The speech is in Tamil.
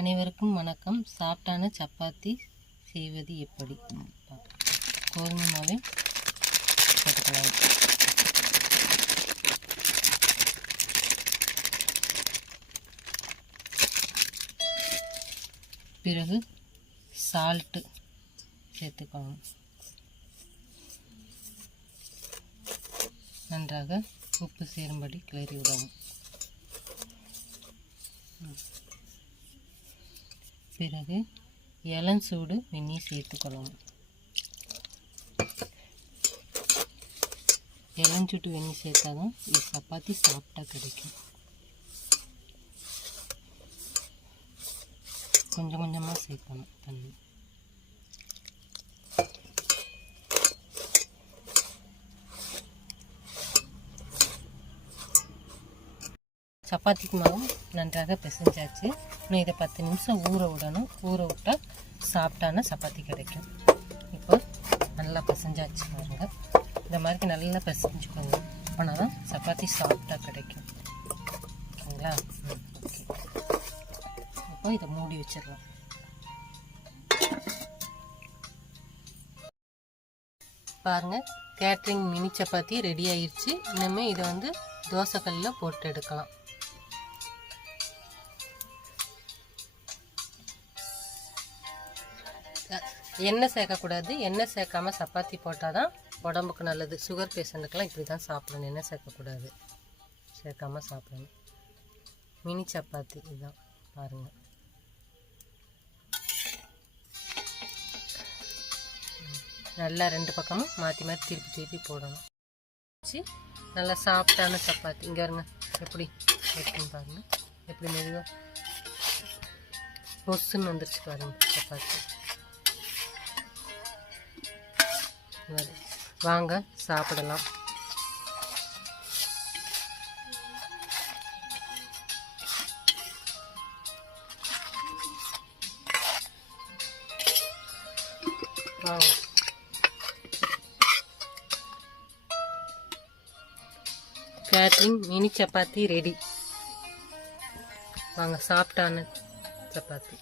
அனைவருக்கும் வணக்கம். சாஃப்டான சப்பாத்தி செய்வது எப்படி? கோதுமை மாவை போட்டுக்கலாம். பிறகு சால்ட்டு சேர்த்துக்கலாம். நன்றாக உப்பு சேரும்படி கிளறி விடவும். பிறகு இளஞ்சூடு வெந்நீர் சேர்த்துக்கொள்ளவும். இளஞ்சூடு வெந்நீர் சேர்த்தா தான் இது சப்பாத்தி சாஃப்டாக கிடைக்கும். கொஞ்சம் கொஞ்சமாக சேர்க்கணும் தண்ணி. சப்பாத்திக்கு மாவு நன்றாக பிசைஞ்சாச்சு. இன்னும் இதை 10 நிமிஷம் ஊற விடணும். ஊற விட்டால் சாஃப்டான சப்பாத்தி கிடைக்கும். இப்போ நல்லா பிசைஞ்சாச்சு பாருங்க. இந்த மாதிரி நல்லா பிசைஞ்சுக்கோங்க. ஆனால் தான் சப்பாத்தி சாஃப்டாக கிடைக்கும். ஓகேங்களா? ஓகே. இப்போ இதை மூடி வச்சிடலாம். பாருங்கள், கேட்ரிங் மினி சப்பாத்தி ரெடி ஆயிடுச்சு. இனிமேல் இதை தோசைக்கல்லில் போட்டு எடுக்கலாம். எண்ணெய் சேர்க்கக்கூடாது. எண்ணெய் சேர்க்காமல் சப்பாத்தி போட்டால் தான் உடம்புக்கு நல்லது. சுகர் பேஷண்ட்டுக்கெல்லாம் இப்படி தான் சாப்பிடணும். எண்ணெய் சேர்க்கக்கூடாது. சேர்க்காமல் சாப்பிடணும். மினி சப்பாத்தி இதுதான் பாருங்கள். நல்லா 2 பக்கமும் மாற்றி மாற்றி திருப்பி போடணும். நல்லா சாஃப்டான சப்பாத்தி. இங்கே வருங்க எப்படி எப்படின்னு பாருங்கள். எப்படி மெதுவாக பொசுன்னு வந்துருச்சு பாருங்கள் சப்பாத்தி. வாங்க சாப்பிடலாம். வாங்க. Catering mini chapati ready. வாங்க, சாஃப்டான சப்பாத்தி.